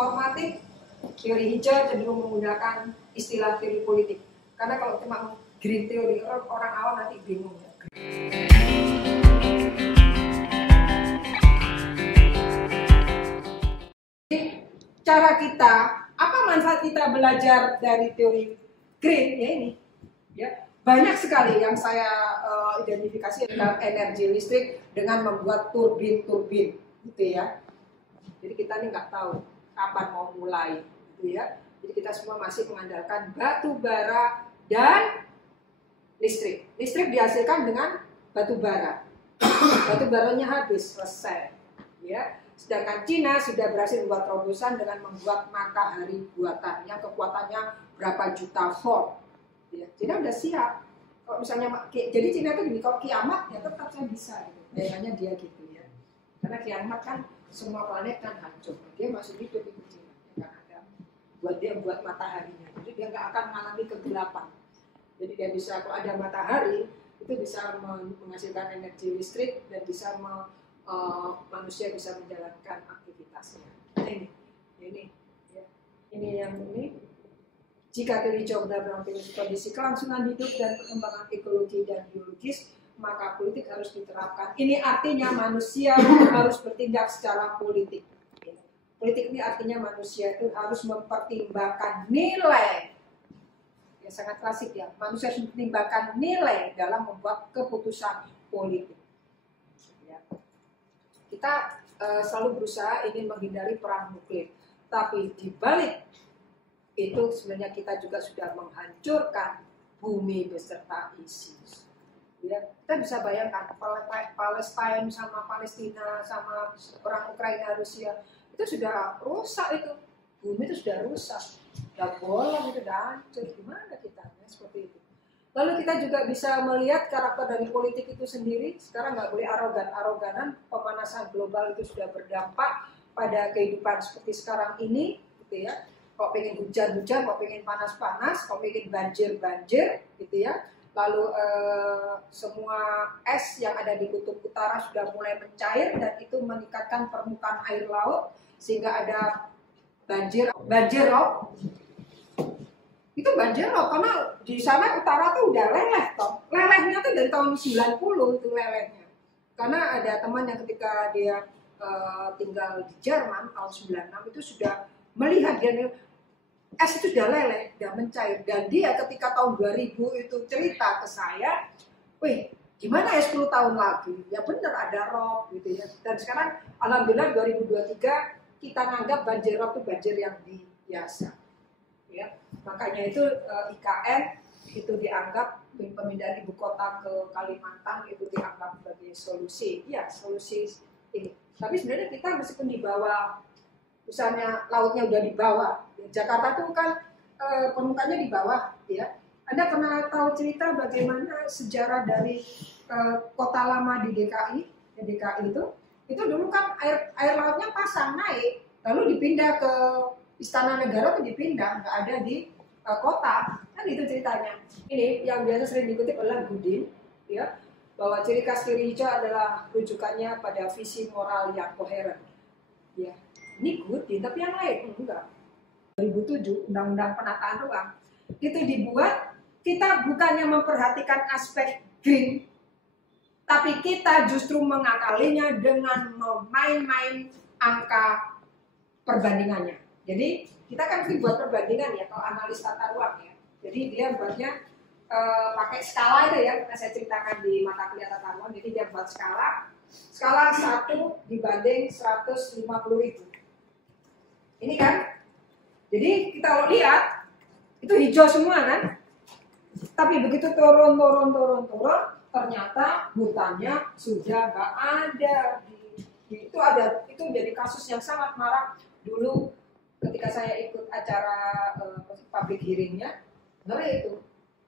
normatif, teori hijau cenderung menggunakan istilah teori politik. Karena kalau cuma green teori, orang awam nanti bingung ya. Cara kita, apa manfaat kita belajar dari teori green ya ini? Ya, banyak sekali yang saya identifikasi dengan energi listrik dengan membuat turbin-turbin, gitu ya. Jadi kita ini nggak tahu kapan mau mulai, gitu ya. Jadi kita semua masih mengandalkan batu bara dan listrik. Listrik dihasilkan dengan batu bara. Batu baranya habis, selesai. Ya. Sedangkan Cina sudah berhasil membuat terobosan dengan membuat matahari buatan yang kekuatannya berapa juta volt. Ya. Cina udah siap. Kalau misalnya, jadi Cina itu gini, kalau kiamat ya tetap saya bisa. Gitu. Kayaknya dia gitu ya. Karena kiamat kan semua planet kan hancur, dia masih hidup itu Cina, ya kan ada buat mataharinya, jadi dia nggak akan mengalami kegelapan. Jadi dia bisa, kalau ada matahari itu bisa menghasilkan energi listrik dan bisa manusia bisa menjalankan aktivitasnya. Nah ini ya. Ini jika teori hijau benar-benar kondisi kelangsungan hidup dan perkembangan ekologi dan biologis, maka politik harus diterapkan. Ini artinya manusia harus bertindak secara politik. Politik ini artinya manusia itu harus mempertimbangkan nilai. Ya sangat klasik ya. Manusia harus mempertimbangkan nilai dalam membuat keputusan politik. Ya. Kita selalu berusaha ingin menghindari perang nuklir, tapi di balik itu sebenarnya kita juga sudah menghancurkan bumi beserta ISIS. Ya, kita bisa bayangkan Palestina sama Palestina sama orang Ukraina Rusia itu sudah rusak, itu bumi itu sudah rusak, sudah bolong, itu sudah hancur. Gimana kita ya, seperti itu. Lalu kita juga bisa melihat karakter dari politik itu sendiri. Sekarang nggak boleh aroganan. Pemanasan global itu sudah berdampak pada kehidupan seperti sekarang ini, gitu ya. Kalau pengen hujan-hujan, kalau pengen panas-panas, kalau pengen banjir-banjir, gitu ya. Lalu semua es yang ada di kutub utara sudah mulai mencair dan itu meningkatkan permukaan air laut sehingga ada banjir rob. Itu banjir rob karena di sana utara tuh udah leleh toh. Lelehnya tuh dari tahun 90 itu lelehnya. Karena ada teman yang ketika dia tinggal di Jerman tahun 96 itu sudah melihat dia es itu sudah leleh, sudah mencair. Dan dia ketika tahun 2000 itu cerita ke saya, wih gimana ya 10 tahun lagi? Ya benar ada rob gitu ya. Dan sekarang alhamdulillah 2023 kita nganggap banjir rob itu banjir yang biasa. Ya. Makanya itu IKN itu dianggap pemindahan ibu kota ke Kalimantan itu dianggap sebagai solusi. Ya solusi ini. Tapi sebenarnya kita meskipun di bawah, misalnya lautnya udah di bawah, Jakarta tuh kan permukaannya di bawah, ya. Anda pernah tahu cerita bagaimana sejarah dari kota lama di DKI? Di DKI itu dulu kan air lautnya pasang naik, lalu dipindah ke Istana Negara tuh dipindah, nggak ada di kota, kan itu ceritanya. Ini yang biasa sering dikutip oleh Goodin, ya, bahwa ciri khas teori hijau adalah rujukannya pada visi moral yang koheren, ya. Ini Goodin, tapi yang lain enggak. 2007 Undang-Undang Penataan Ruang itu dibuat, kita bukannya memperhatikan aspek green, tapi kita justru mengakalinya dengan memain-main angka perbandingannya. Jadi kita kan buat perbandingan ya kalau analis tata ruang ya. Jadi dia buatnya pakai skala itu ya, saya ceritakan di mata kuliah tata ruang. Jadi dia buat skala 1 dibanding 150.000. Ini kan, jadi kita lihat itu hijau semua kan, tapi begitu turun, ternyata hutannya sudah nggak ada. Itu jadi kasus yang sangat marak dulu ketika saya ikut acara public hearingnya, ngeri itu.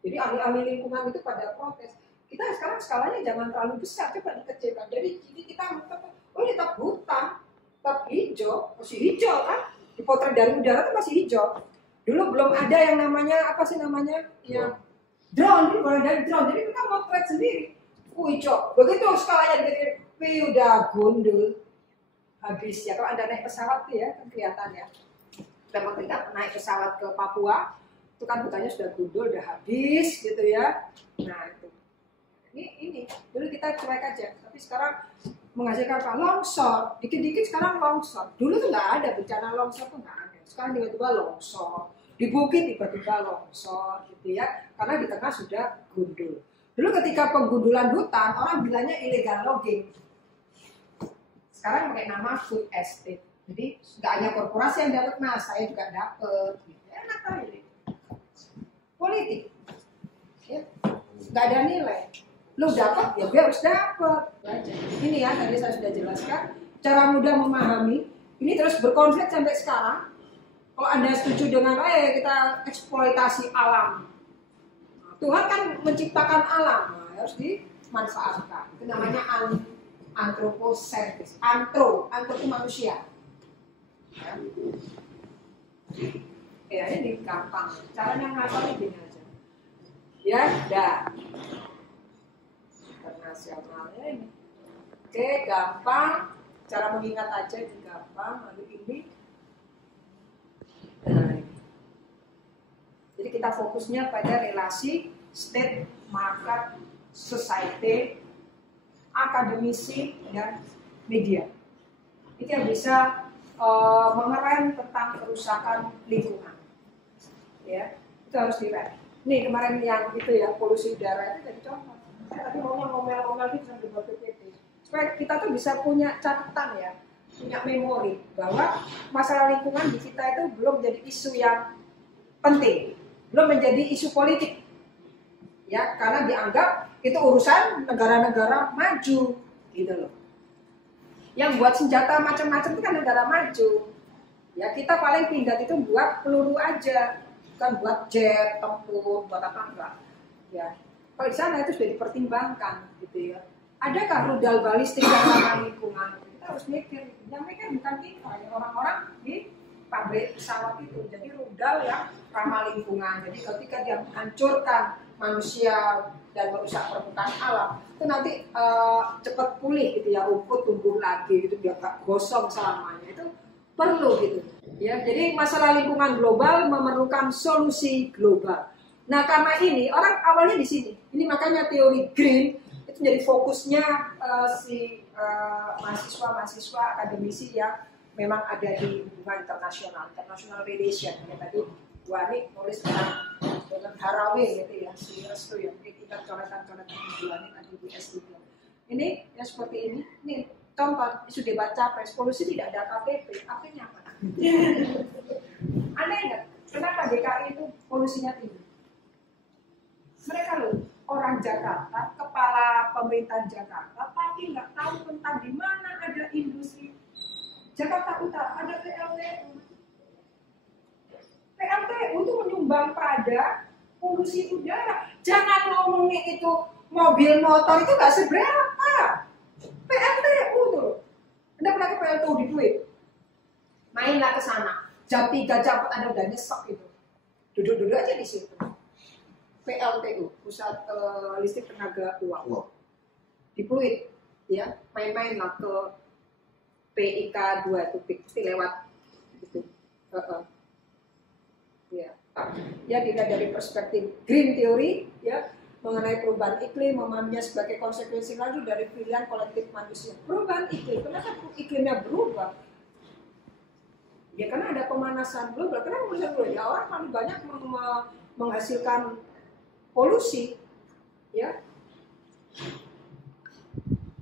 Jadi ahli-ahli lingkungan itu pada protes. Kita sekarang skalanya jangan terlalu besar, coba dikecilkan. Jadi kita tetap hutan, tetap hijau, masih hijau kan? Dipotret dari udara itu masih hijau. Dulu belum ada yang namanya yang drone, dulu baru ada drone. Jadi kita motret sendiri. Hijau. Begitu skalanya udah gundul, habis ya. Kalau Anda naik pesawat tuh ya kan kelihatan ya. Memang kita naik pesawat ke Papua, itu kan hutannya sudah gundul, udah habis gitu ya. Nah itu, ini dulu kita cuek aja, tapi sekarang menghasilkan apa? Longsor, dikit-dikit sekarang longsor. Dulu tuh nggak ada bencana longsor tuh nggak ada. Sekarang tiba-tiba longsor, di bukit tiba-tiba longsor gitu ya, karena di tengah sudah gundul. Dulu ketika penggundulan hutan, orang bilangnya illegal logging. Sekarang pakai nama food estate. Jadi nggak hanya korporasi yang dapat, nah saya juga dapat. Gitu. Enak kali. Politik, ya. Nggak ada nilai. Lo dapat, ya gue harus dapat. Ini ya, tadi saya sudah jelaskan. Cara mudah memahami. Ini terus berkonflik sampai sekarang. Kalau Anda setuju dengan, kita eksploitasi alam. Tuhan kan menciptakan alam, harus dimanfaatkan. Itu namanya anthropocentris. Antro itu manusia. Ya ini gampang. Caranya ngapalin gini aja. Ya, dah. Internasionalnya ini. Oke, gampang. Cara mengingat aja itu gampang. Lalu ini. Nah, jadi kita fokusnya pada relasi state, market, society, akademisi, dan media. Itu yang bisa mengerem tentang kerusakan lingkungan. Ya, itu harus direm. Nih kemarin yang itu ya, polusi udara itu jadi contoh. Saya tadi maunya ngomel-ngomel gitu sambil buat PPT. Supaya kita tuh bisa punya catatan ya, punya memori bahwa masalah lingkungan di kita itu belum jadi isu yang penting, belum menjadi isu politik, ya karena dianggap itu urusan negara-negara maju, gitu loh. Yang buat senjata macam-macam itu kan negara maju, ya kita paling pindad itu buat peluru aja, bukan buat jet, tempur, buat apa enggak, ya. Kalau di sana itu sudah dipertimbangkan, gitu ya. Adakah rudal balistik yang ramah lingkungan? Harus mikir, yang mikir bukan kita, ya, orang-orang di pabrik pesawat itu. Jadi rudal yang ramah lingkungan. Jadi ketika dia menghancurkan manusia dan merusak permukaan alam, itu nanti cepat pulih gitu ya, rumput tumbuh lagi gitu, biar tak gosong selamanya. Itu perlu gitu. Ya, jadi masalah lingkungan global memerlukan solusi global. Nah karena ini orang awalnya di sini. Ini makanya teori green itu jadi fokusnya mahasiswa-mahasiswa akademisi yang memang ada di hubungan international relation. Ya, tadi Bu Ani nulis dengan Haraway gitu ya, si Restu ya, kita coretan-coretan Bu Ani tadi di S3. Ini ya seperti ini. Ini contoh isu debat capres, polusi tidak ada KPP, artinya apa? Aneh nggak? Kenapa DKI itu polusinya tinggi? Mereka loh orang Jakarta, kepala pemerintahan Jakarta, tapi nggak tahu tentang di mana ada industri. Jakarta Utara ada PLTU. PLTU itu menyumbang pada polusi udara. Jangan ngomongin itu mobil motor itu nggak seberapa. PLTU tuh. Anda pernah ke PLTU di Kuwait? Mainlah ke sana. Jam 3, jam 4 Anda udah nyesek itu. Duduk-duduk aja di situ. PLTU, Pusat Listrik Tenaga Uap. Di Pluit, ya, main-main lah ke PIK 2 itu pasti lewat gitu. Ya dilihat dari perspektif green theory, ya mengenai perubahan iklim, memahaminya sebagai konsekuensi lanjut dari pilihan kolektif manusia. Perubahan iklim, kenapa iklimnya berubah? Ya karena ada pemanasan global. Kenapa pemanasan global? Ya orang paling banyak menghasilkan polusi, ya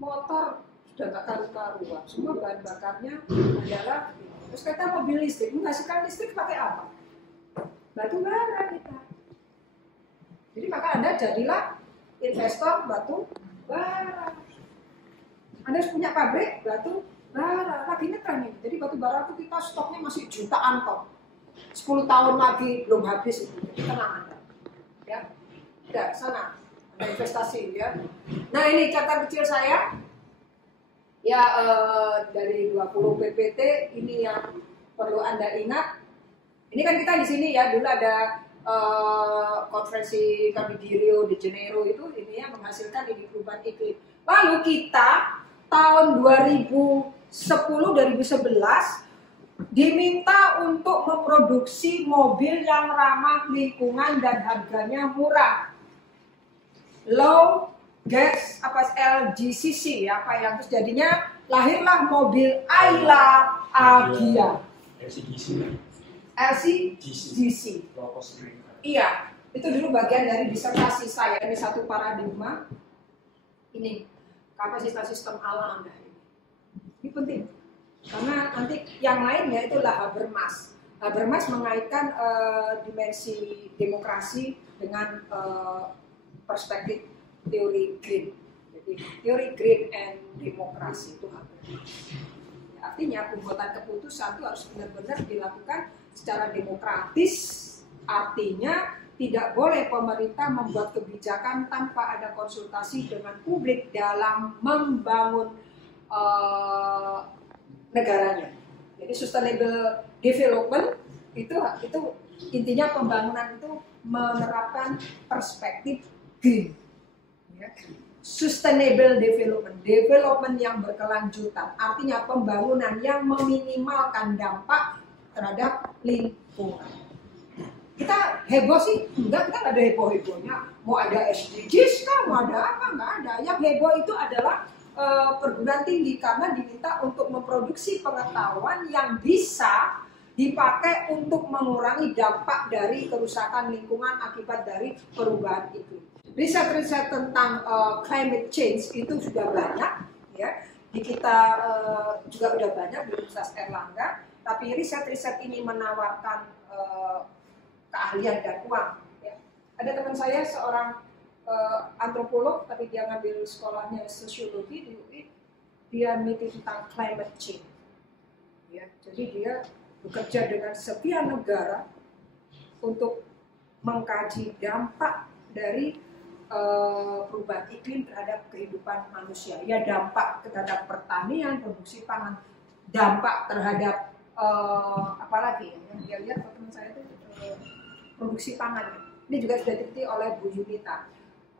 motor sudah nggak karu-karuan, semua bahan bakarnya adalah. Terus kita mobil listrik, menghasilkan listrik pakai apa? Batu bara kita. Jadi maka Anda jadilah investor batu bara. Anda harus punya pabrik batu bara. Lagi ngetren ini. Jadi batu bara itu kita stoknya masih jutaan ton. 10 tahun lagi belum habis itu. Jadi tenang Anda. Ya. Tidak, sana ada investasi ya. Nah ini catatan kecil saya ya dari 20 PPT ini yang perlu Anda ingat. Ini kan kita di sini ya, dulu ada konferensi kami di Rio de Janeiro itu ini ya menghasilkan ini perubahan iklim. Lalu kita tahun 2010-2011 diminta untuk memproduksi mobil yang ramah lingkungan dan harganya murah. Low gas LGCC ya Pak, yang terus jadinya lahirlah mobil Ayla Agya. LCGC. Iya, itu dulu bagian dari disertasi saya. Ini satu paradigma. Ini kapasitas sistem alam Anda. Ini penting. Karena nanti yang lainnya itulah Habermas. Habermas mengaitkan dimensi demokrasi dengan perspektif teori green. Jadi teori green and demokrasi itu Habermas. Artinya pembuatan keputusan itu harus benar-benar dilakukan secara demokratis. Artinya tidak boleh pemerintah membuat kebijakan tanpa ada konsultasi dengan publik dalam membangun negaranya. Jadi sustainable development itu intinya pembangunan itu menerapkan perspektif green. Ya. Sustainable development yang berkelanjutan, artinya pembangunan yang meminimalkan dampak terhadap lingkungan. Kita heboh sih? Enggak, kita nggak ada heboh-hebohnya. Mau ada SDGs kah? Mau ada apa? Nggak ada. Yang heboh itu adalah perguruan tinggi karena diminta untuk memproduksi pengetahuan yang bisa dipakai untuk mengurangi dampak dari kerusakan lingkungan akibat dari perubahan iklim. Riset-riset tentang climate change itu sudah banyak, ya. Di kita juga sudah banyak di Universitas Airlangga, tapi riset-riset ini menawarkan keahlian dan uang. Ya. Ada teman saya seorang antropolog, tapi dia ngambil sekolahnya sosiologi di UI, dia meneliti tentang climate change. Ya, jadi dia bekerja dengan sekian negara untuk mengkaji dampak dari perubahan iklim terhadap kehidupan manusia. Ya, dampak terhadap pertanian, produksi pangan, dampak terhadap apalagi yang dia lihat teman saya itu produksi pangan. Ini juga sudah diteliti oleh Bu Yunita.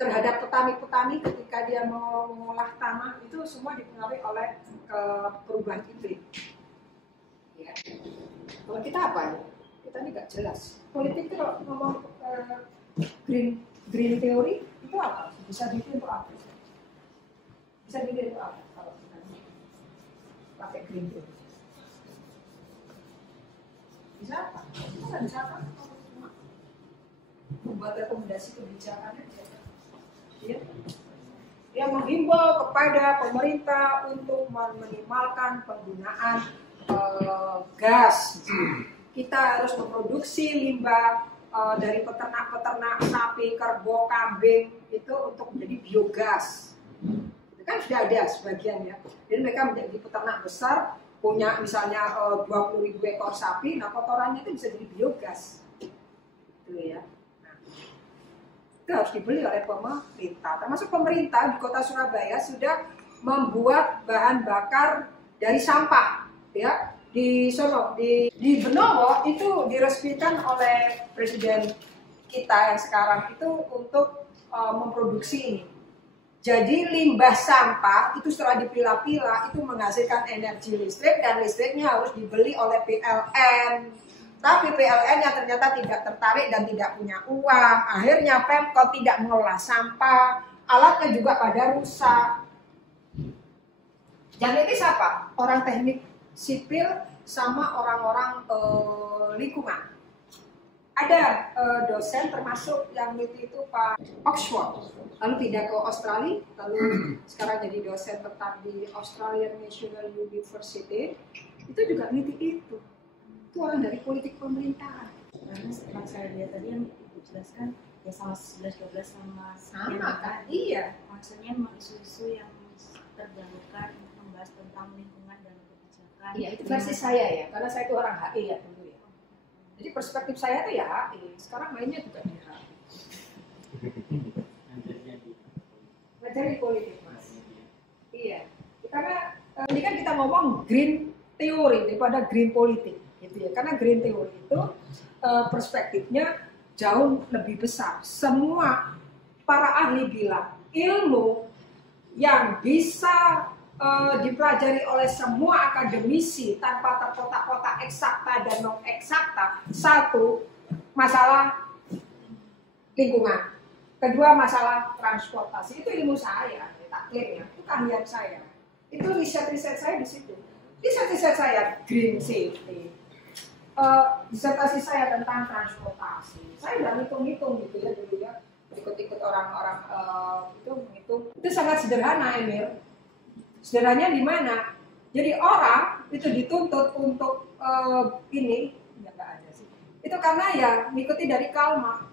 Terhadap petani-petani ketika dia mengolah tanah itu semua dipengaruhi oleh perubahan iklim. Ya. Kalau kita apa ya? Kita ini nggak jelas. Politik itu kalau ngomong green theory itu apa? Bisa dipilih untuk apa? Bisa dipilih untuk apa? Kalau kita pakai green theory, bisa apa? Kita nggak bisa apa? Membuat rekomendasi kebijakannya bisa. Ya. Yang menghimbau kepada pemerintah untuk meminimalkan penggunaan gas. Kita harus memproduksi limbah dari peternak-peternak sapi, kerbau, kambing itu untuk menjadi biogas. Itu kan sudah ada sebagian ya. Jadi mereka menjadi peternak besar, punya misalnya 20.000 ekor sapi, nah kotorannya itu bisa jadi biogas. Itu ya. Nah, itu harus dibeli oleh pemerintah. Termasuk pemerintah di Kota Surabaya sudah membuat bahan bakar dari sampah, ya. Di Benowo itu diresmikan oleh presiden kita yang sekarang itu untuk memproduksi ini. Jadi limbah sampah itu setelah dipilah-pilah itu menghasilkan energi listrik dan listriknya harus dibeli oleh PLN. Tapi PLN-nya ternyata tidak tertarik dan tidak punya uang. Akhirnya Pemkot tidak mengelola sampah, alatnya juga pada rusak. Dan ini siapa? Orang teknik sipil sama orang-orang lingkungan. Ada dosen termasuk yang itu Pak Oxford, lalu pindah ke Australia, lalu sekarang jadi dosen tetap di Australian National University. Itu juga meneliti itu. Itu orang dari politik pemerintahan. Karena setelah saya lihat tadi yang Ibu jelaskan ya sama 11-12 sama kan? Iya. Maksudnya isu-isu yang terbarukan membahas tentang lingkungan dan kebijakan. Iya, itu versi saya ya, karena saya itu orang HI ya dulu ya. Jadi perspektif saya itu ya HI, sekarang mainnya juga di HI. Ngajarin politik mas. Iya, karena ini kan kita ngomong green theory daripada green politik, gitu ya. Karena green theory itu perspektifnya jauh lebih besar. Semua para ahli bilang ilmu yang bisa dipelajari oleh semua akademisi tanpa terkotak-kotak eksakta dan non eksakta. Satu, masalah lingkungan. Kedua, masalah transportasi. Itu ilmu saya, taklirnya, itu keahlian saya. Itu riset-riset saya di situ. Riset-riset saya green safety. Disertasi saya tentang transportasi. Saya udah hitung-hitung gitu ya dulu ya. Ikut-ikut orang-orang itu menghitung. Itu sangat sederhana, Emil. Sederhananya di mana? Jadi orang itu dituntut untuk ini, ya nggak ada sih. Itu karena ya mengikuti dari Karl Marx.